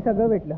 सगळं भेटलं.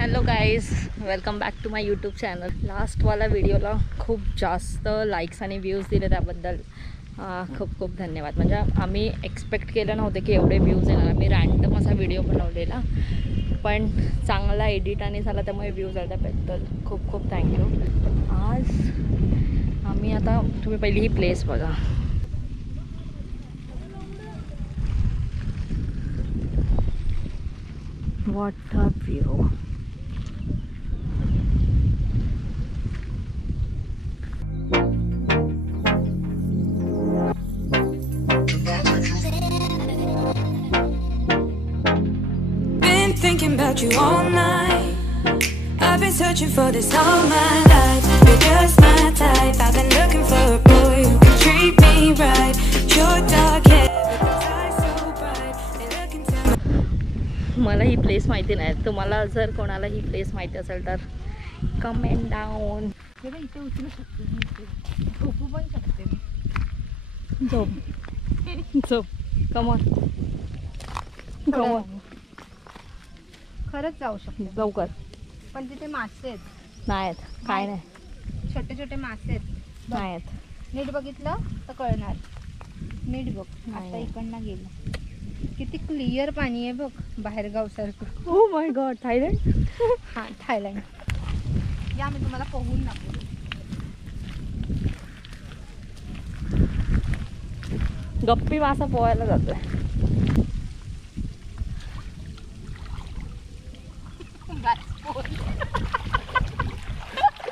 Hello guys, welcome back to my YouTube channel. लास्टवाला व्हिडिओला खूप जास्त लाईक्स आणि व्ह्यूज दिले, त्याबद्दल खूप खूप धन्यवाद. म्हणजे आम्ही एक्सपेक्ट केलं नव्हतं की एवढे व्ह्यूज येणार. आम्ही रँडम असा व्हिडिओ बनवलेला, पण चांगला एडिट आणि झाला, त्यामुळे व्ह्यूज आले. त्याबद्दल खूप खूप थँक्यू. आज आम्ही आता, तुम्ही पहिली ही प्लेस बघा. What a view. Thinking about you all night. I've been searching for this all my life. You're just my type. I've been looking for a boy who can treat me right. Your dark hair with the eyes so bright. They look into my... मला ही प्लेस माहिती नाही. तुम्हाला जर कोणाला ही प्लेस माहिती असेल तर comment down. इथे उचलू शकते मी, झोपू पण शकते मी. झोप कमॉन कमॉन. खरंच जाऊ शकते लवकर. पण तिथे मासे आहेत. नाही आहेत, काय नाही, छोटे छोटे मासे आहेत. नाही आहेत. नीट बघितलं तर कळणार. नीट बघ, आता इकडनं गेलं. किती क्लिअर पाणी आहे बघ, बाहेरगाव सारखं. Oh my God. थायलंड. हा, थायलंड. या, मी तुम्हाला पोहून दाखवते. गप्पी मासा पोहायला जातोय.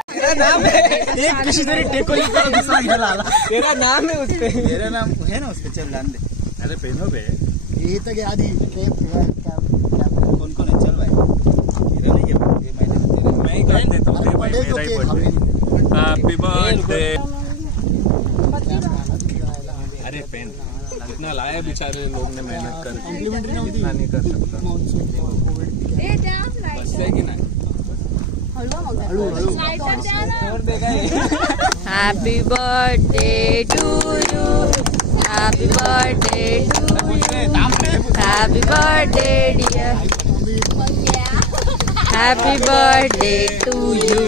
तेरा नाम है, एक किसी तरह टेकोली का दूसरा घर आला. तेरा नाम है उसपे, मेरा नाम है ना उसपे. चल लान दे. अरे पहनो बे, ये तो क्या आदि कौन कौन है. चल भाई, तेरा नहीं है ये. मैं ही कर देता हूँ. मेरा ही बर्थडे. Happy birthday. अरे पेन इतना लाया बेचारे लोग ने मेहनत कर, इतना नहीं कर सकता. बस है कि नहीं. Happy birthday to you. Happy birthday to you. Happy birthday dear. Happy birthday to you.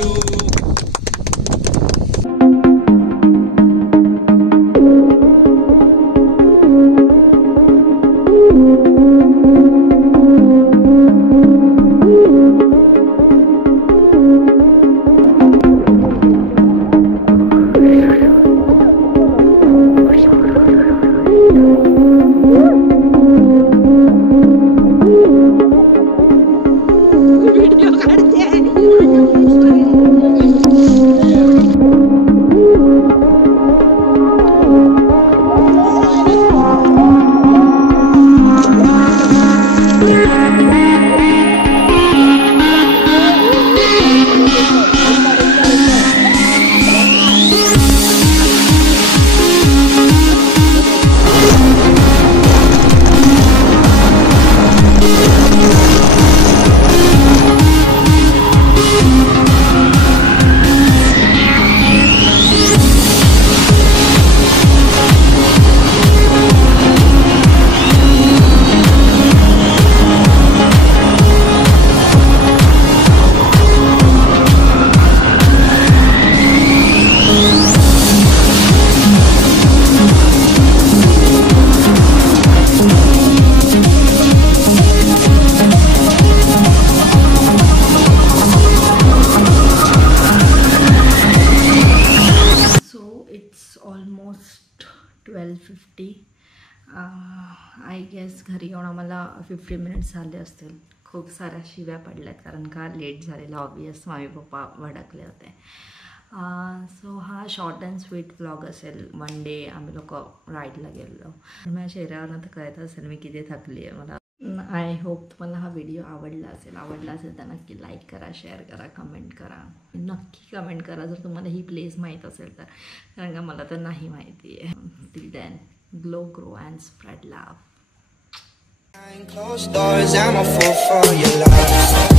12:50. I guess घरी येऊन आम्हाला 50 मिनिट्स झाले असतील. खूप साऱ्या शिव्या पडल्यात कारण का लेट झालेला. ऑब्वियस मम्मी पप्पा भडकले होते. सो हा शॉर्ट अँड स्वीट व्लॉग असेल. वन डे आम्ही लोक राईडला गेलो. माझ्या चेहऱ्यावरनं तर कळत असेल मी किती थकली आहे. मला आय होप तुम्हाला हा व्हिडिओ आवडला असेल तर नक्की लाईक करा, शेअर करा, कमेंट करा. नक्की कमेंट करा जर तुम्हाला ही प्लेस माहीत असेल तर, कारण का मला तर नाही माहिती आहे. Till then, glow, grow and spread love. Behind closed doors, I'm a fool for your love.